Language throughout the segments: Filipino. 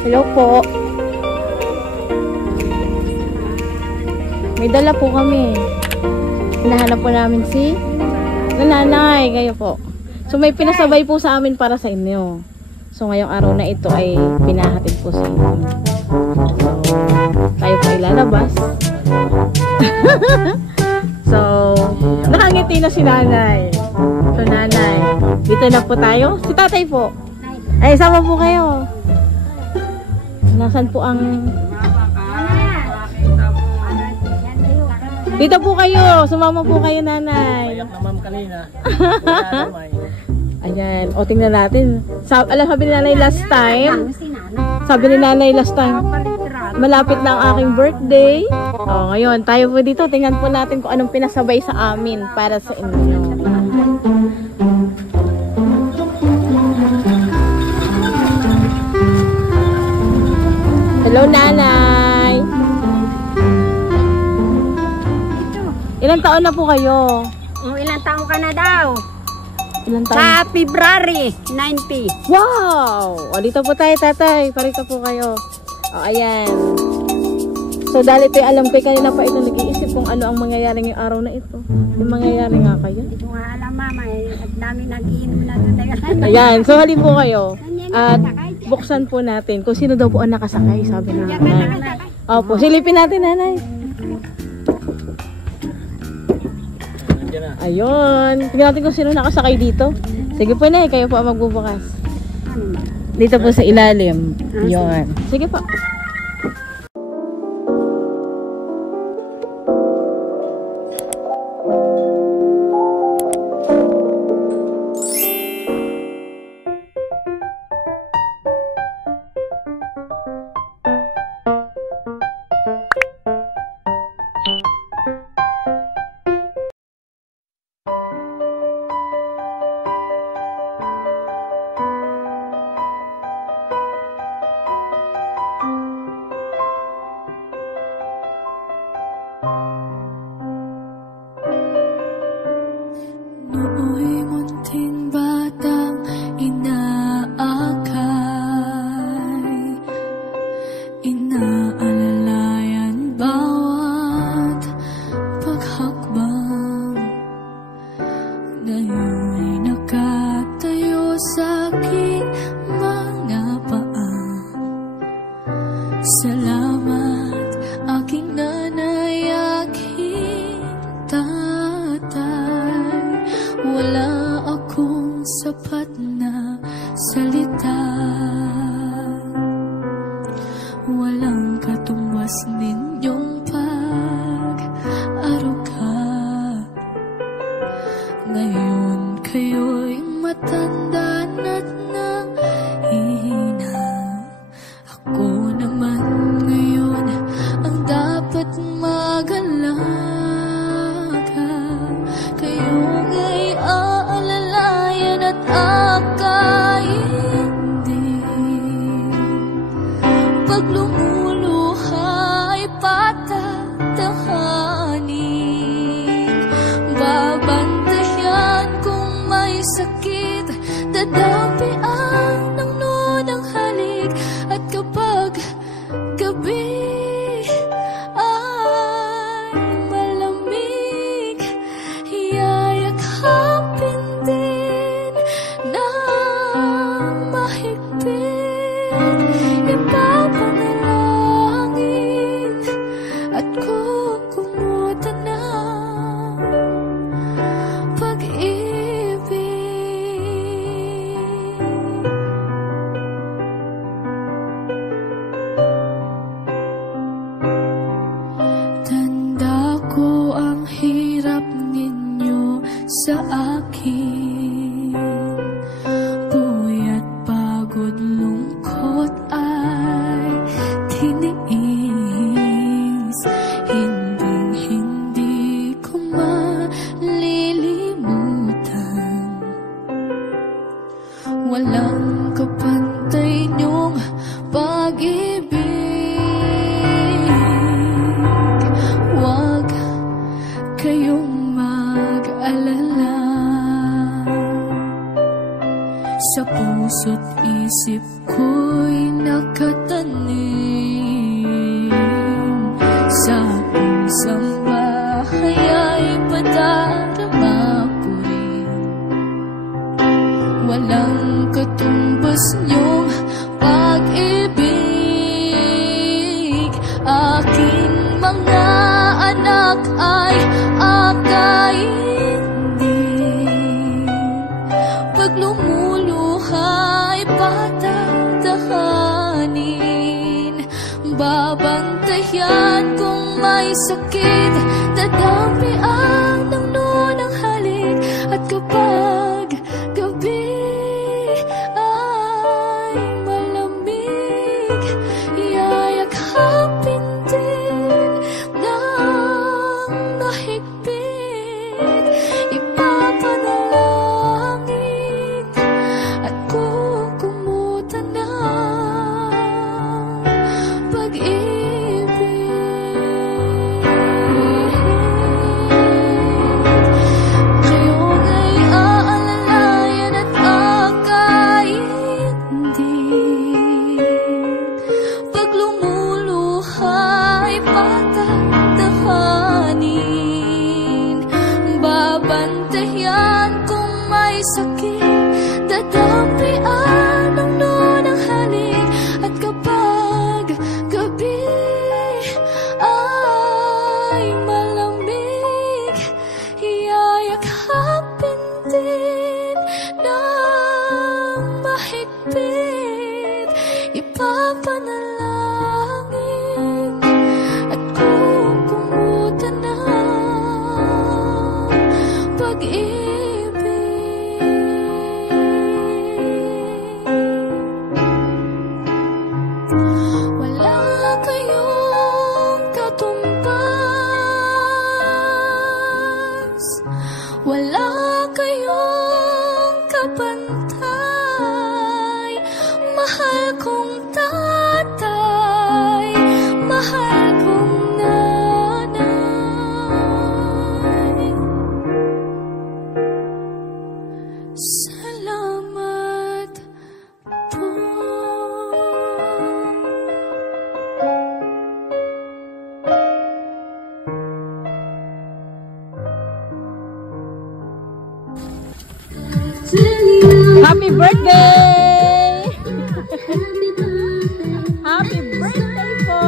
Hello po. May dala po kami. Hinahanap po namin si nanay. Kayo po. So may pinasabay po sa amin para sa inyo. So ngayong araw na ito ay pinahatid po sa inyo. So tayo po ilalabas. So nakangiti na si nanay. So nanay, dito na po tayo. Si tatay po. Ay, sama po kayo. Nasaan po ang... Dito po kayo. Sumama po kayo, nanay. Payak na ma'am kanina. Ayan. O, tingnan natin. Sabi ni nanay last time. Malapit na ang aking birthday. O, ngayon, tayo po dito. Tingnan po natin kung anong pinasabay sa amin para sa inyo. Hello, nanay. Ilang taon na po kayo? Ilang taon ka na daw? Ilang taon? Sa February 90. Wow! O, dito po tayo, tatay. Parito po kayo. O, ayan. So, dahil ito alam ko, kanina pa ito nag-iisip kung ano ang mangyayari ngayong araw na ito. Yung mangyayari nga kayo. Hindi ko nga alam, mama. At dami nag-iinom na doon. Ayan. So, halin po kayo. At buksan po natin kung sino daw po ang nakasakay, sabi na nanay. Opo, silipin natin, nanay. Ayun. Tingnan natin kung sino nakasakay dito. Sige po, nay. Kayo po ang magbubukas. Dito po sa ilalim. Ayun. Sige po. Nooy munting batang inaakay, inaalalayan bawat paghakbang. Ngayon'y nakatayo sa aking mga paa. Salamat aking nanay, aking tatay. Wala akong sapat na salita, walang katumbas ninyong pag-aruga. Ngayon kayo'y matanda na't nanghihina. Ako naman ngayon ang dapat mag-alaga. Kayo nga'y aalalayan at akaintindi. Pag lumuluha ay patatahanin. Babantayan kung may sakit, dadapian ng nunang halik. At kapag gabi ay malamig, yayakapin din ng mahigpit. Ipapanalangin at kukumutan ng pag-ibig. Tanda ko ang hirap ninyo sa akin. Puyat, pagod, lungkot ay tiniis. Hinding-hindi ko malilimutan. Walang kapantay niyong pag-ibig. Huwag kayong mag-alala. Sa puso puso't isip ko'y nakatanim sa isang bahay ay padarama ko rin. Walang katumbas niyong pag-ibig. Aking mga anak ay akayin din. Pag lumuluhay patatahanin. Babantayan kung may sakit, dadampian ng nunang halik. At kapag gabi ay malamig, yayakapin din ng mahigpit. Ipapanalangin at kukumutan ng pag-ibig. Ngayong ay aalalayan at akayin din. Pag lumuluhay patatahanin. Babantayan kung may sakit, dadampian ng nunang halik. At kapag gabi ay malamig, yayakapin din ng mahigpit. Ipapanalangin at kukumutan ng pag-ibig. Wala kayong katumbas, wala kayong kapantay. Mahal kong tatay, mahal kong nanay. Salamat po. Happy birthday! Happy birthday po!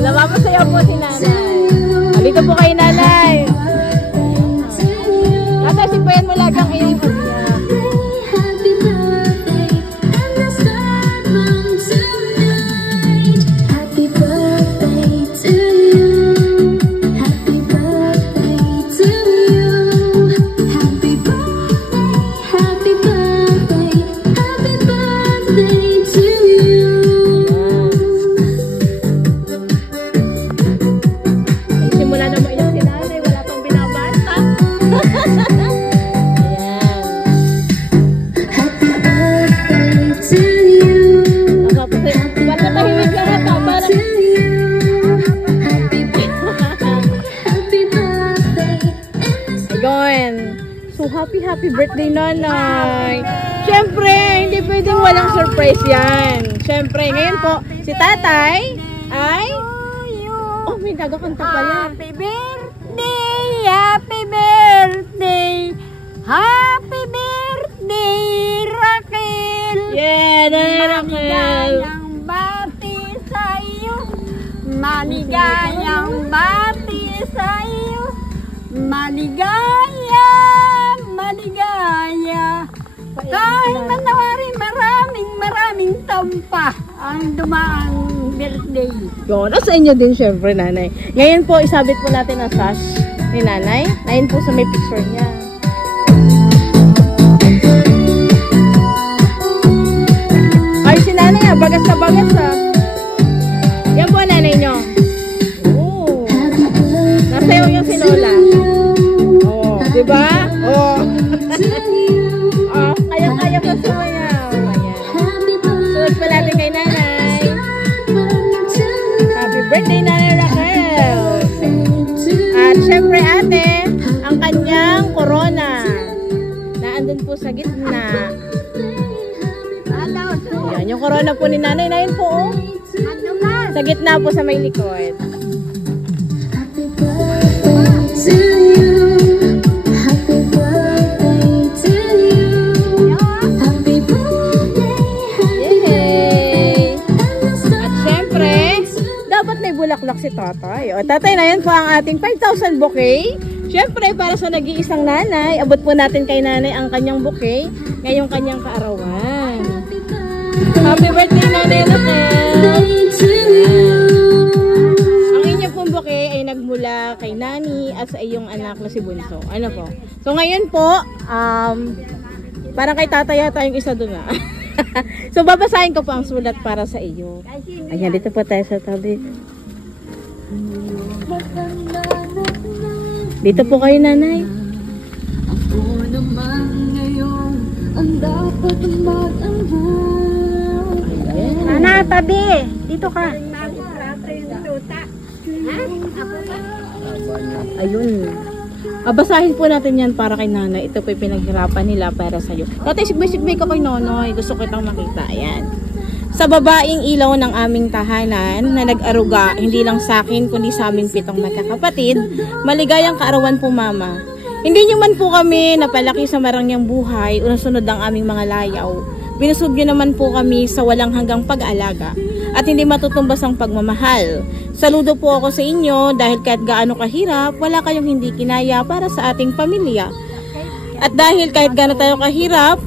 Namamasaya po si nanay. Halika po kay nanay. Ate, sipayan mo lagang iyong niya. Happy birthday, and the start from tonight. Happy birthday to you. Happy birthday to you. Happy birthday, happy birthday, happy birthday to you. Simula na mo iyak si nanay, wala pang binabasa. Happy birthday to you. Ba't natahimik ka nga? Parang To you. Happy birthday, happy birthday. Ayun. So, happy birthday, nanay. Siyempre, hindi pwedeng walang surprise yan. Siyempre, ngayon po, si tatay ay... Oh, may nagakanta pala. Happy birthday, happy birthday, happy birthday, Raquel. Yeah, nanay Raquel. Maligayang bati sa iyo, maligayang bati sa iyo, maligaya, maligaya. Kahit manawari maraming tampa ang dumaang birthday. Yun, sa inyo din syempre, nanay. Ngayon po, isabit po natin ang sash ni nanay. Ayun po sa may picture niya. Ay, si nanay bagas na bagas Yan po nanay nyo. Oh. Nasa yung sinola. Oh, diba? Oh. Oh, kaya-kaya pa sumayaw. Ayan. Sunod pa natin kay nanay. Happy birthday, Nanay Raquel. At syempre ate, ang kanyang corona. Naandun po sa gitna. Ayan, yung corona po ni nanay na yun po. Oh. Sa gitna po sa may likod. Bulaklak si tatay. O, tatay na yan po ang ating 5,000 bouquet. Siyempre, para sa nag-iisang nanay, abot po natin kay nanay ang kanyang bouquet ngayong kanyang kaarawan. Happy birthday, Nanay Raquel! Ang inyong pong bouquet ay nagmula kay Nani at sa iyong anak na si Bunso. Ano po? So, ngayon po, parang kay tatay yata yung isa doon. So, babasahin ko po ang sulat para sa iyo. Ayan, dito po tayo sa tabi. Dito po kayo, nanay. Ako naman ngayon ang dapat mag-anghay. Nana, tabi. Dito ka. Ayun. Basahin po natin yan para kay nanay. Ito po yung pinaghirapan nila para sa'yo. Tatay, sigbay-sigbay ka kay nonoy. Gusto ko itang makita. Ayan. Sa babaeng ilaw ng aming tahanan na nag-aruga, hindi lang sa akin kundi sa aming 7 magkakapatid, maligayang kaarawan po mama. Hindi nyo man po kami napalaki sa marangyang buhay o nasunod ang aming mga layaw. Binusog nyo naman po kami sa walang hanggang pag-aalaga at hindi matutumbas ang pagmamahal. Saludo po ako sa inyo dahil kahit gaano kahirap, wala kayong hindi kinaya para sa ating pamilya. At dahil kahit gaano tayo kahirap,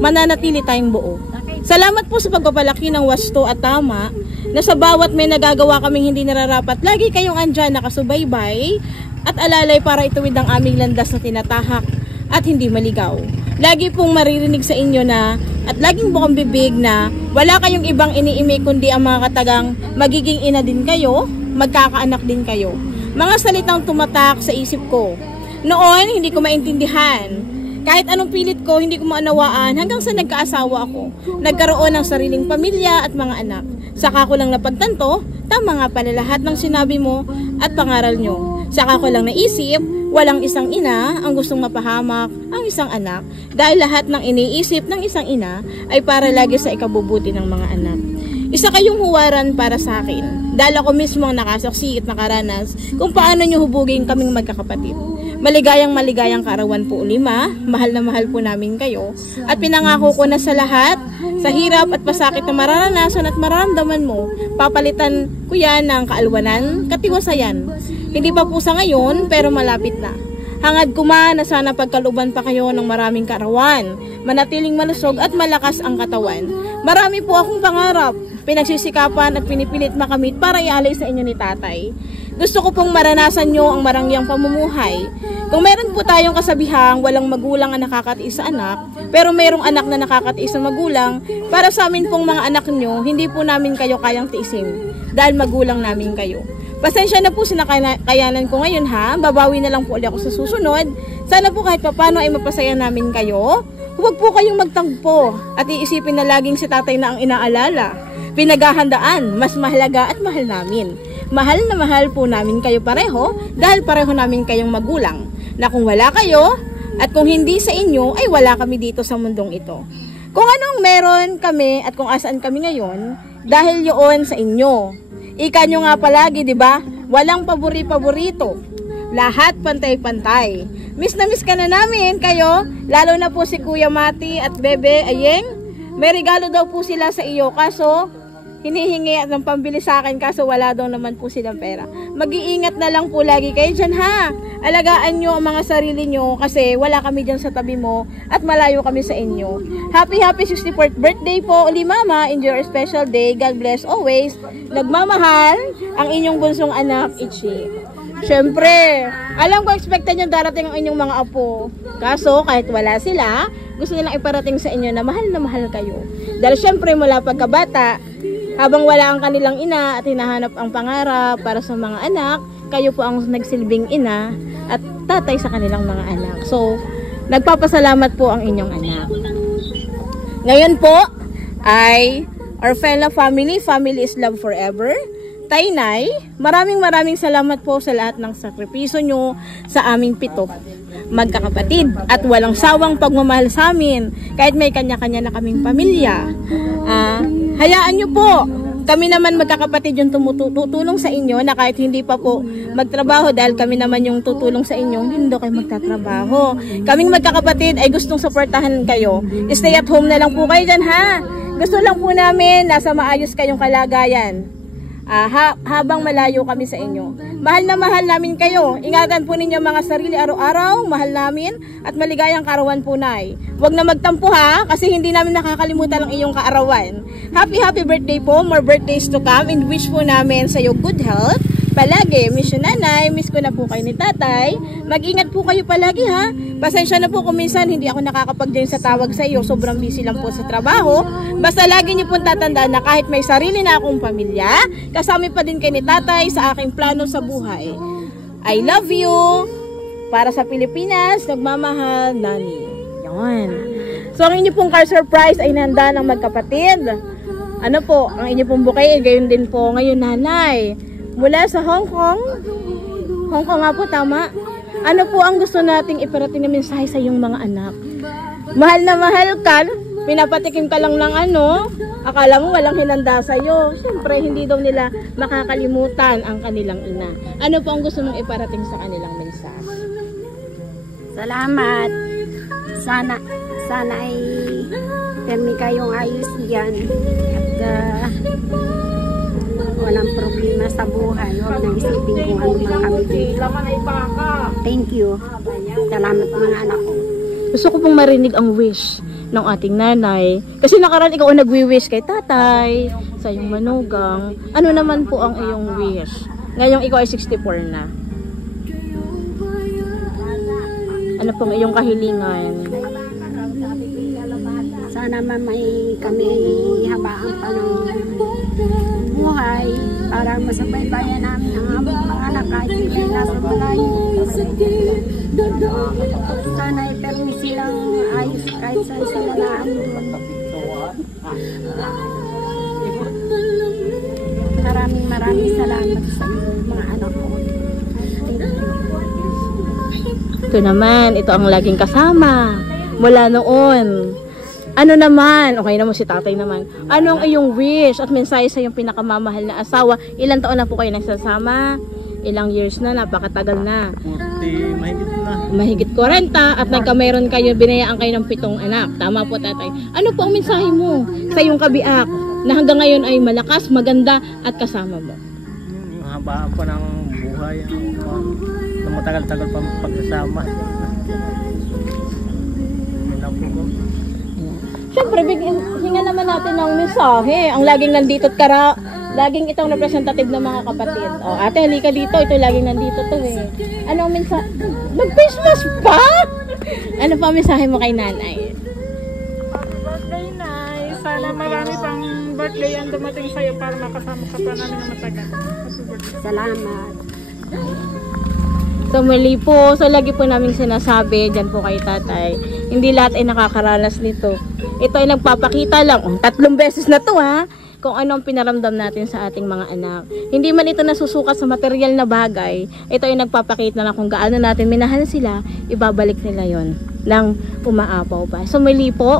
mananatili tayong buo. Salamat po sa pagpapalaki ng wasto at tama na sa bawat may nagagawa kaming hindi nararapat, lagi kayong andyan nakasubaybay at alalay para ituwid ang aming landas na tinatahak at hindi maligaw. Lagi pong maririnig sa inyo na at laging bukang bibig na wala kayong ibang iniimik kundi ang mga katagang magiging ina din kayo, magkakaanak din kayo. Mga salitang tumatak sa isip ko. Noon, hindi ko maintindihan. Kahit anong pilit ko, hindi ko maunawaan hanggang sa nagkaasawa ako. Nagkaroon ng sariling pamilya at mga anak. Saka ko lang napagtanto, tama nga pala lahat ng sinabi mo at pangaral nyo. Saka ko lang naisip, walang isang ina ang gustong mapahamak ang isang anak dahil lahat ng iniisip ng isang ina ay para lagi sa ikabubuti ng mga anak. Isa kayong huwaran para sa akin dahil ako mismo ang nakasaksi at nakaranas kung paano nyo hubugin kaming magkakapatid. Maligayang kaarawan po ulima, mahal na mahal po namin kayo at pinangako ko na sa lahat, sa hirap at pasakit na mararanasan at mararamdaman mo, papalitan ko yan ng kaalwanan, katiwasayan. Hindi pa po sa ngayon pero malapit na. Hangad ko man na sana pagkaluban pa kayo ng maraming kaarawan, manatiling malusog at malakas ang katawan. Marami po akong pangarap, pinagsisikapan at pinipilit makamit para ialay sa inyo ni tatay. Gusto ko pong maranasan nyo ang marangyang pamumuhay. Kung meron po tayong kasabihang walang magulang ang nakakatiis sa anak, pero merong anak na nakakatiis sa magulang, para sa amin pong mga anak nyo, hindi po namin kayo kayang tiisin dahil magulang namin kayo. Pasensya na po sinakayanan ko ngayon ha, babawi na lang po ulit ako sa susunod. Sana po kahit papano ay mapasaya namin kayo. Huwag po kayong magtangpo at iisipin na laging si tatay na ang inaalala. Pinaghahandaan, mas mahalaga at mahal namin. Mahal na mahal po namin kayo pareho dahil pareho namin kayong magulang. Na kung wala kayo at kung hindi sa inyo ay wala kami dito sa mundong ito. Kung anong meron kami at kung asaan kami ngayon, dahil yun sa inyo. Ika nyo nga palagi, di ba? Walang pabori-paborito. Lahat pantay-pantay. Miss na miss ka na namin kayo, lalo na po si Kuya Mati at Bebe Ayeng. May regalo daw po sila sa iyo, kaso hinihingi at ng pambili sa akin, kaso wala daw naman po silang pera. Mag-iingat na lang po lagi kayo dyan ha. Alagaan nyo ang mga sarili nyo kasi wala kami dyan sa tabi mo at malayo kami sa inyo. Happy 64th birthday po uli mama. Enjoy your special day. God bless always. Nagmamahal ang inyong bunsong anak, Ichi. Syempre, alam ko expected nyo darating ang inyong mga apo. Kaso kahit wala sila, gusto nilang iparating sa inyo na mahal kayo. Dahil syempre mula pagkabata, habang wala ang kanilang ina at hinahanap ang pangarap para sa mga anak, kayo po ang nagsilbing ina at tatay sa kanilang mga anak. So, Nagpapasalamat po ang inyong anak. Ngayon po ay our fellow family is love forever. Tainay, maraming salamat po sa lahat ng sakripisyo nyo sa aming 7 magkakapatid at walang sawang pagmamahal sa amin kahit may kanya-kanya na kaming pamilya. Hayaan nyo po, kami naman magkakapatid yung tutulong sa inyo na kahit hindi pa po magtrabaho dahil kami naman yung tutulong sa inyo, hindi kayo magtatrabaho. Kaming magkakapatid ay gustong suportahan kayo. Stay at home na lang po kayo dyan, ha? Gusto lang po namin nasa maayos kayong kalagayan. Habang malayo kami sa inyo. Mahal na mahal namin kayo. Ingatan po ninyo mga sarili araw-araw. Mahal namin at maligayang kaarawan po, Nay. Huwag na magtampo, ha, kasi hindi namin nakakalimutan ang iyong kaarawan. Happy birthday po. More birthdays to come, and wish po namin sa iyo good health palagi. Miss you, Nanay. Miss ko na po kayo ni Tatay. Mag-ingat po kayo palagi, ha. Pasensya na po kung minsan hindi ako nakakapag-join sa tawag sa iyo. Sobrang busy lang po sa trabaho. Basta lagi niyo pong tatandaan na kahit may sarili na akong pamilya, kasama pa din kayo ni Tatay sa aking plano sa buhay. I love you. Para sa Pilipinas, nagmamahal, Nani. Yan. So, ang inyo pong car surprise ay nahanda ng magkapatid. Ano po, ang inyo pong bouquet, gayon din po ngayon, Nanay. Mula sa Hong Kong. Hong Kong nga po, tama? Ano po ang gusto nating iparating na mensahe sa iyong mga anak? Mahal na mahal ka, pinapatikim ka lang ng ano, akala mo walang hinanda sa'yo. Siyempre, hindi daw nila makakalimutan ang kanilang ina. Ano po ang gusto mong iparating sa kanilang mensahe? Salamat. Sana ay permi kayong ayos diyan. At walang problema sa buhay. Huwag na isipin kung ano man kami dito. Thank you. Salamat mga anak ko. Gusto ko pong marinig ang wish ng ating nanay. Kasi nakaraan ikaw ang nagwi-wish kay tatay, sa iyong manugang. Ano naman po ang iyong wish? Ngayong ikaw ay 64 na. Ano pong iyong kahilingan? Sana may kami habaan pa ng buhay para masabay-bayan namin ang aming mga anak kahit sila nasa malayo. Sana ipermi silang ayos kahit saan sila naandun. Maraming salamat sa mga anak ko. Ito naman, ito ang laging kasama mula noon. Ano naman, okay na mo si tatay naman. Ano ang iyong wish at mensahe sa iyong pinakamamahal na asawa? Ilang taon na po kayo nagsasama? Ilang years na, napakatagal na. 40, mahigit na. Mahigit 40 at nagkameron kayo, binayaan kayo ng 7 anak. Tama po, tatay. Ano po ang mensahe mo sa iyong kabiak na hanggang ngayon ay malakas, maganda at kasama mo? Yung habaan pa ng buhay, na matagal-tagal pa pagsasama. Siyempre, hinga naman natin ng mensahe. Ang laging nandito at laging itong representative ng mga kapatid. O, ate, halika dito. Ito laging nandito to eh. Ano ang mensahe? Mag-Christmas pa? Ano pa ang mensahe mo kay nanay? Birthday, Nay. Sana marami pang birthday ang dumating sa'yo para makasama ka pa namin na matagal. Salamat. So muli po, so lagi po namin sinasabi, dyan po kay tatay, hindi lahat ay nakakaranas nito. Ito ay nagpapakita lang, 3 beses na to ha, kung ano ang pinaramdam natin sa ating mga anak. Hindi man ito nasusukat sa material na bagay, ito ay nagpapakita na kung gaano natin minahal sila, ibabalik nila yon nang umaapaw pa. So muli po,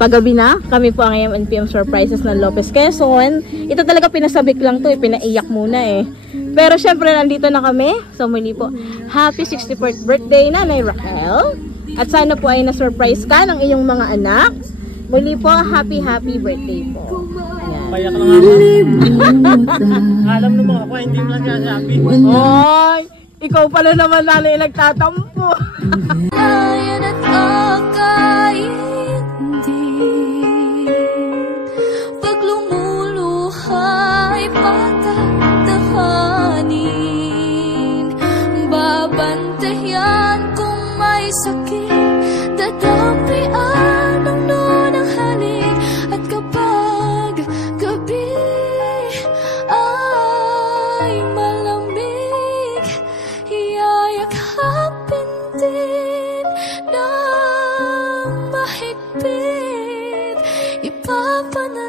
paggabi na, kami po ang AM and PM Surprises ng Lopez Quezon. Ito talaga pinasabik lang to, pinaiyak muna eh. Pero syempre nandito na kami. So muli po, happy 64th birthday Nanay Raquel. At sana po ay na-surprise ka ng iyong mga anak. Muli po, happy birthday po. Ayan. Payak lang ako. Alam naman ako, hindi mo lang sasabi. Oy, ikaw pala naman Nanay nagtatampo. Ayan at akaintindi pag lumuluha ay patatahanin. Babantayan kung may sakit, dadampian ang noon ang halik. At kapag gabi ay malamig, iyayakapin din kapit, ipapanaw